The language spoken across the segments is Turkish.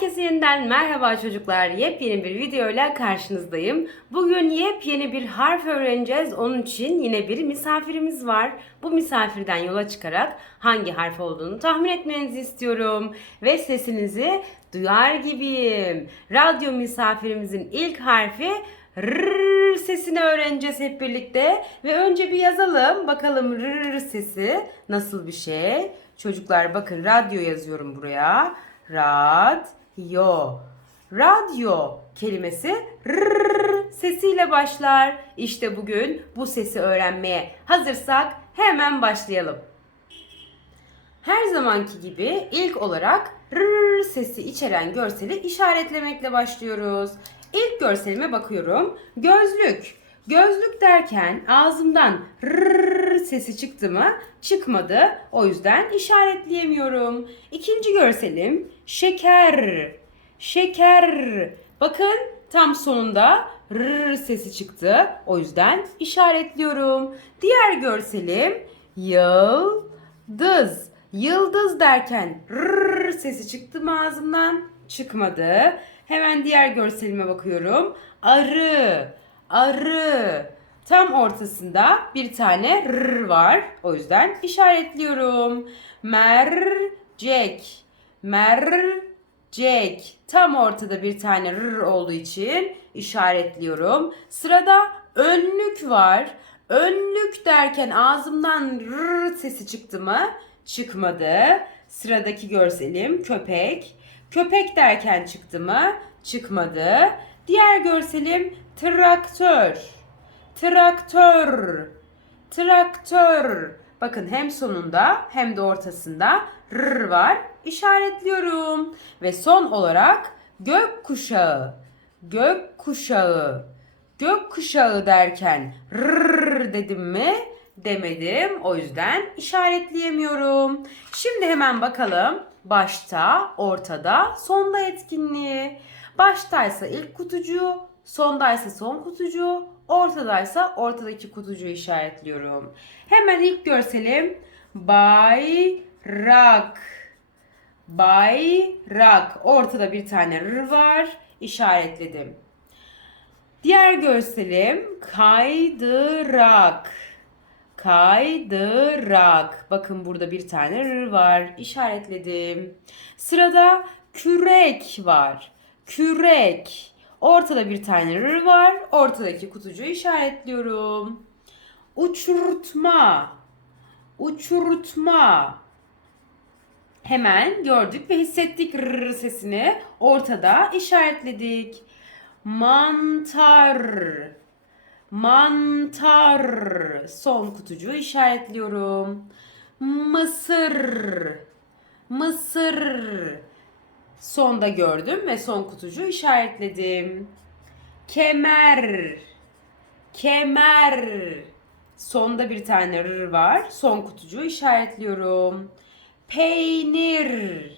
Herkese yeniden merhaba çocuklar. Yepyeni bir videoyla karşınızdayım. Bugün yepyeni bir harf öğreneceğiz. Onun için yine bir misafirimiz var. Bu misafirden yola çıkarak hangi harf olduğunu tahmin etmenizi istiyorum. Ve sesinizi duyar gibiyim. Radyo misafirimizin ilk harfi R sesini öğreneceğiz hep birlikte. Ve önce bir yazalım. Bakalım R sesi nasıl bir şey. Çocuklar bakın radyo yazıyorum buraya. Radyo. Radyo kelimesi R sesiyle başlar. İşte bugün bu sesi öğrenmeye hazırsak hemen başlayalım. Her zamanki gibi ilk olarak R sesi içeren görseli işaretlemekle başlıyoruz. İlk görselime bakıyorum. Gözlük. Gözlük derken ağzımdan R sesi çıktı mı? Çıkmadı. O yüzden işaretleyemiyorum. İkinci görselim şeker. Şeker. Bakın tam sonunda R sesi çıktı. O yüzden işaretliyorum. Diğer görselim yıldız. Yıldız derken R sesi çıktı mı ağzımdan? Çıkmadı. Hemen diğer görselime bakıyorum. Arı. Arı. Tam ortasında bir tane R var. O yüzden işaretliyorum. Mercek. Mercek. Tam ortada bir tane R olduğu için işaretliyorum. Sırada önlük var. Önlük derken ağzımdan R sesi çıktı mı? Çıkmadı. Sıradaki görselim köpek. Köpek derken çıktı mı? Çıkmadı. Diğer görselim traktör. Traktör. Traktör. Bakın hem sonunda hem de ortasında r var. İşaretliyorum. Ve son olarak gök kuşağı. Gök kuşağı. Gök kuşağı derken r dedim mi? Demedim. O yüzden işaretleyemiyorum. Şimdi hemen bakalım. Başta, ortada, sonda etkinliği. Baştaysa ilk kutucuğu, sondaysa son kutucuğu, ortadaysa ortadaki kutucuğu işaretliyorum. Hemen ilk görselim. Bayrak. Bayrak. Ortada bir tane r var. İşaretledim. Diğer görselim kaydırak. Kaydırak. Bakın burada bir tane r var. İşaretledim. Sırada kürek var. Kürek. Ortada bir tane r var. Ortadaki kutucuğu işaretliyorum. Uçurtma. Uçurtma. Hemen gördük ve hissettik r sesini. Ortada işaretledik. Mantar. Mantar. Son kutucuğu işaretliyorum. Mısır. Mısır. Sonda gördüm ve son kutucuğu işaretledim. Kemer. Kemer. Sonda bir tane r var. Son kutucuğu işaretliyorum. Peynir.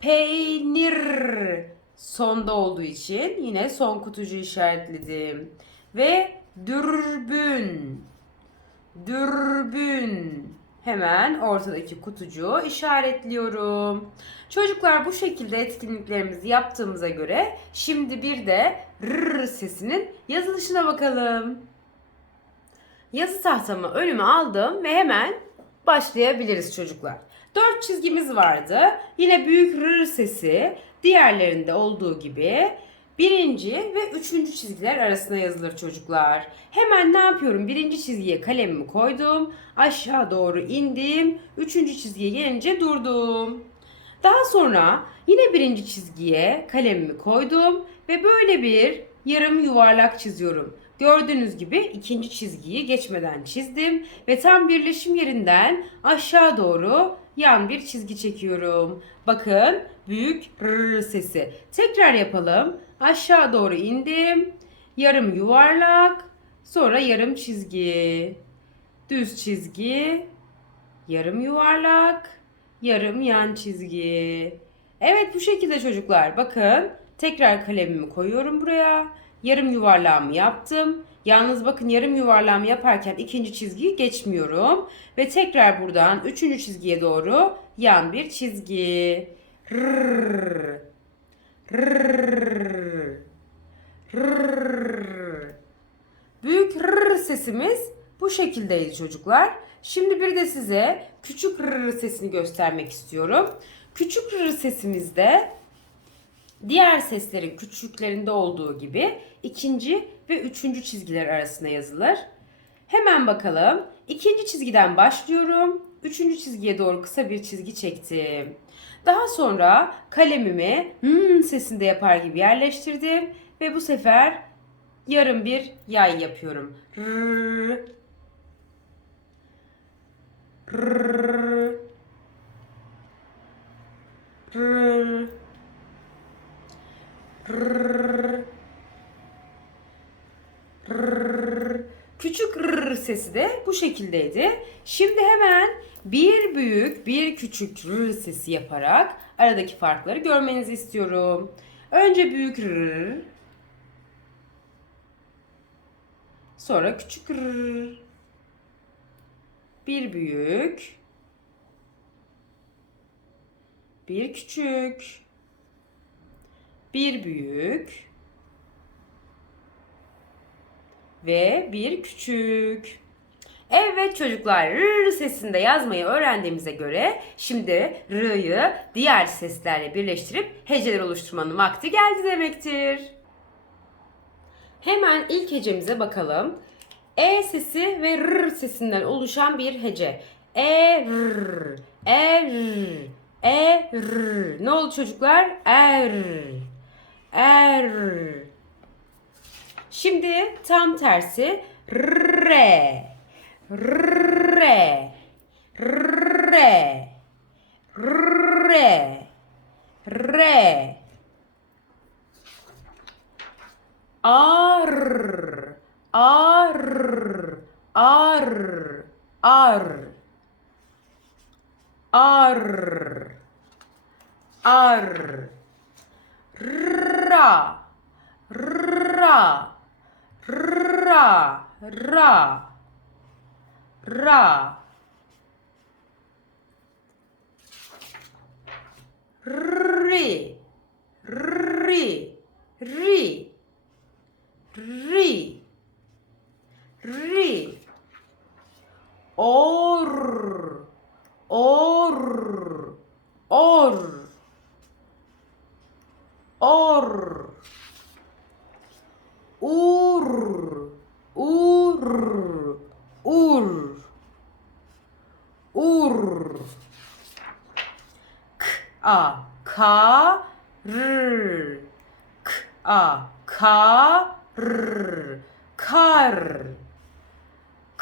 Peynir. Sonda olduğu için yine son kutucuğu işaretledim. Ve dürbün. Dürbün. Hemen ortadaki kutucuğu işaretliyorum. Çocuklar bu şekilde etkinliklerimizi yaptığımıza göre şimdi bir de r sesinin yazılışına bakalım. Yazı tahtamı önüme aldım ve hemen başlayabiliriz çocuklar. Dört çizgimiz vardı. Yine büyük r sesi diğerlerinde olduğu gibi birinci ve üçüncü çizgiler arasına yazılır çocuklar. Hemen ne yapıyorum? Birinci çizgiye kalemimi koydum. Aşağı doğru indim. Üçüncü çizgiye gelince durdum. Daha sonra yine birinci çizgiye kalemimi koydum ve böyle bir yarım yuvarlak çiziyorum. Gördüğünüz gibi ikinci çizgiyi geçmeden çizdim ve tam birleşim yerinden aşağı doğru yan bir çizgi çekiyorum. Bakın büyük r sesi. Tekrar yapalım. Aşağı doğru indim. Yarım yuvarlak. Sonra yarım çizgi. Düz çizgi. Yarım yuvarlak. Yarım yan çizgi. Evet bu şekilde çocuklar. Bakın tekrar kalemimi koyuyorum buraya. Yarım yuvarlağımı yaptım. Yalnız bakın yarım yuvarlağımı yaparken ikinci çizgiyi geçmiyorum. Ve tekrar buradan üçüncü çizgiye doğru yan bir çizgi. Rrr. Rrrr. Büyük rrrr sesimiz bu şekildeydi çocuklar. Şimdi bir de size küçük rrrr sesini göstermek istiyorum. Küçük rrrr sesimizde diğer seslerin küçüklerinde olduğu gibi ikinci ve üçüncü çizgiler arasında yazılır. Hemen bakalım. İkinci çizgiden başlıyorum. Üçüncü çizgiye doğru kısa bir çizgi çektim. Daha sonra kalemimi hmm sesinde yapar gibi yerleştirdim ve bu sefer yarım bir yay yapıyorum. Rrrr. Küçük rrrr sesi de bu şekildeydi. Şimdi hemen bir büyük bir küçük rrrr sesi yaparak aradaki farkları görmenizi istiyorum. Önce büyük rrrr. Sonra küçük rrrr. Bir büyük. Bir küçük. Bir büyük. Ve bir küçük. Evet çocuklar r sesinde yazmayı öğrendiğimize göre şimdi r'yı diğer seslerle birleştirip heceler oluşturmanın vakti geldi demektir. Hemen ilk hecemize bakalım. E sesi ve r sesinden oluşan bir hece. E r, e r, e r. Ne oldu çocuklar? Er, er. Şimdi tam tersi re, re, re, re, re. R, R, R, R, R, R, Ra, Ra, Ra, Ra, Ra. Re, re, re re re or or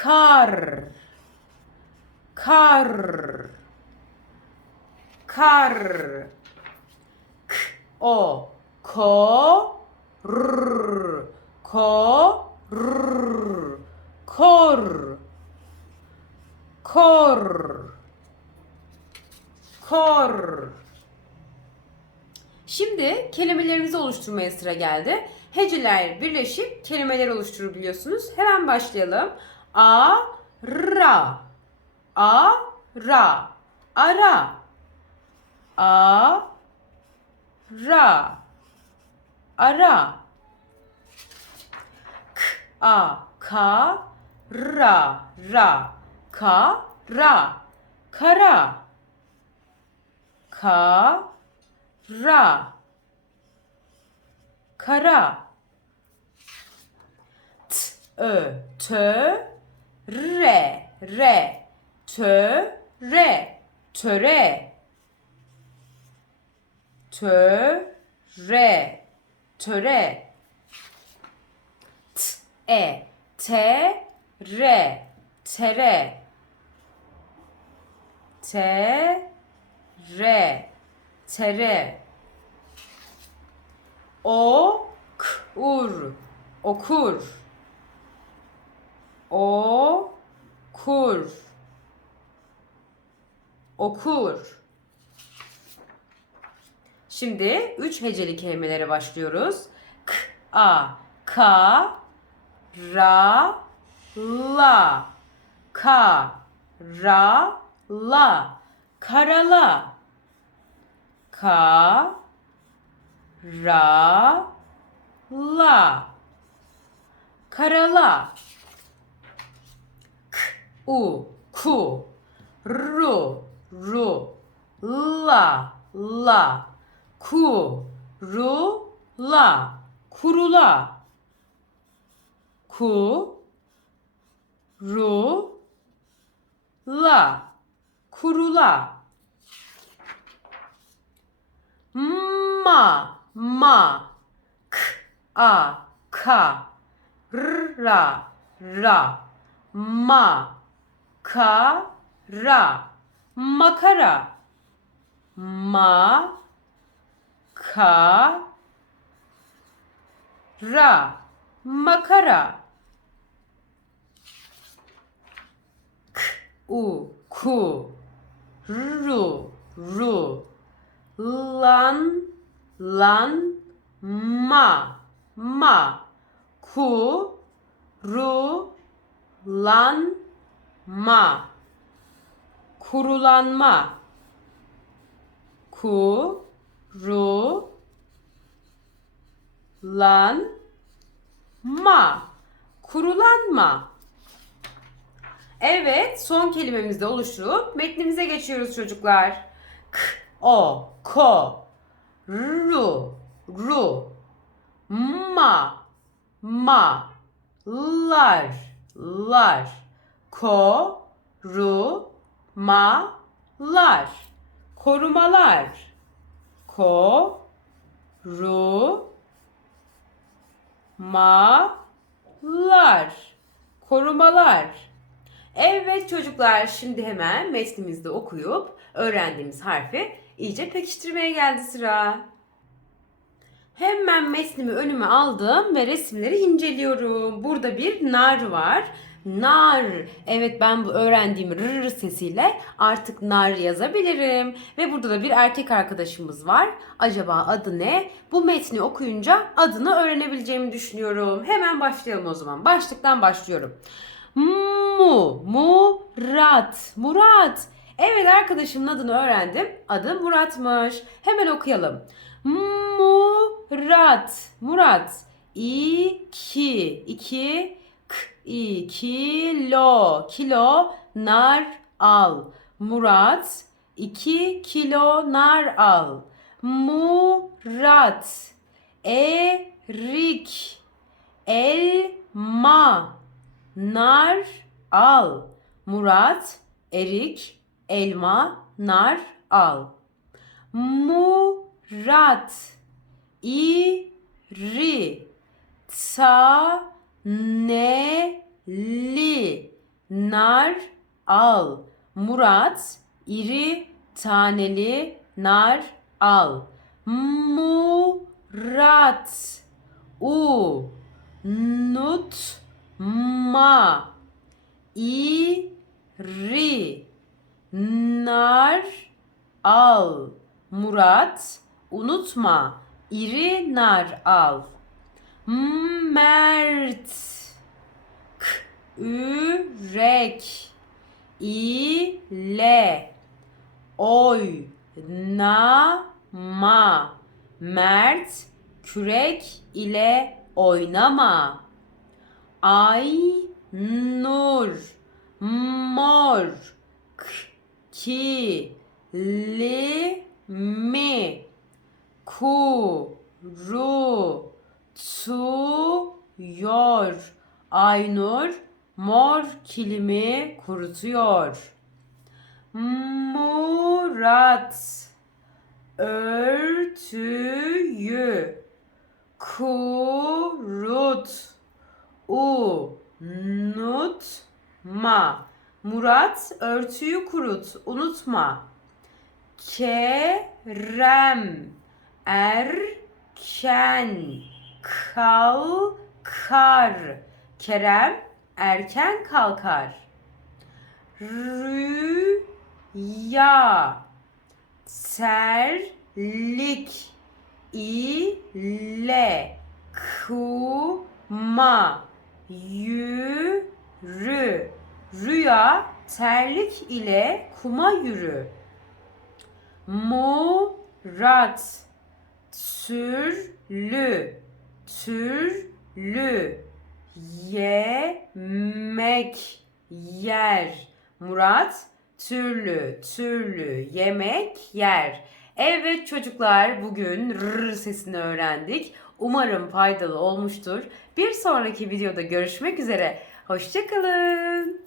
kar, kar, kar. K, o, ko, r. Ko, r. Kor, kor, kor. Şimdi kelimelerimizi oluşturmaya sıra geldi. Heceler birleşip kelimeler oluşturur biliyorsunuz. Hemen başlayalım. A, ra. A, ra. Ara. A, ra. Ara. K, a, ka, ra, ra. Ka, ra. Kara. Ka, ra. Kara. T, ö, tö, re, re. Tö, re. Töre. Tö, re. Töre. T, e, te, re. Tere. Te, re. Tere. O, k, ur. Okur. O, kur. Okur. Şimdi üç heceli kelimelere başlıyoruz. K, a, ka, ra, la. Ka, ra, la. Karala. Ka, ra la karala u ku ru ru la la ku ru la kurula ku ru la kurula ma ma k a ka ra ra ma ka ra makara. Ma ka ra makara. K u ku ru ru lan lan ma ma. Ku ru lan ma. Kurulanma. Ku ru lan ma kurulanma. Evet, son kelimemizde oluşturup metnimize geçiyoruz çocuklar. K, o, ko, ru, ru, ma, ma, lar, lar, ko, ru, ma, lar, korumalar, ko, ru, ma, lar, korumalar. Evet çocuklar şimdi hemen metnimizde okuyup öğrendiğimiz harfi iyice pekiştirmeye geldi sıra. Hemen metnimi önüme aldım ve resimleri inceliyorum. Burada bir nar var. Nar. Evet ben bu öğrendiğim rır sesiyle artık nar yazabilirim. Ve burada da bir erkek arkadaşımız var. Acaba adı ne? Bu metni okuyunca adını öğrenebileceğimi düşünüyorum. Hemen başlayalım o zaman. Başlıktan başlıyorum. Mu, Murat, Murat. Evet arkadaşımın adını öğrendim. Adı Murat'mış. Hemen okuyalım. Murat, Murat. İki, iki, i, kilo, kilo, nar al. Murat, iki kilo nar al. Murat, erik, elma, nar al. Murat, erik, elma, nar al. Murat, iri, taneli, nar al. Murat, iri, taneli, nar al. Murat, u, nut, ma iri. Nar al. Murat unutma. İri nar al Mert. K ürek ile oynama Mert kürek ile oynama. Ay nur. Mor. K ki li mi. Ku ru tu yor Aynur mor kilimi kurutuyor. Murat örtüyü kurut unutma. Murat örtüyü kurut unutma. Kerem erken kalkar. Kerem erken kalkar. Rüya terlik ile kuma yürü. Rüya terlik ile kuma yürü. Murat türlü, türlü, yemek, yer. Murat, türlü, türlü, yemek, yer. Evet çocuklar bugün r sesini öğrendik. Umarım faydalı olmuştur. Bir sonraki videoda görüşmek üzere. Hoşçakalın.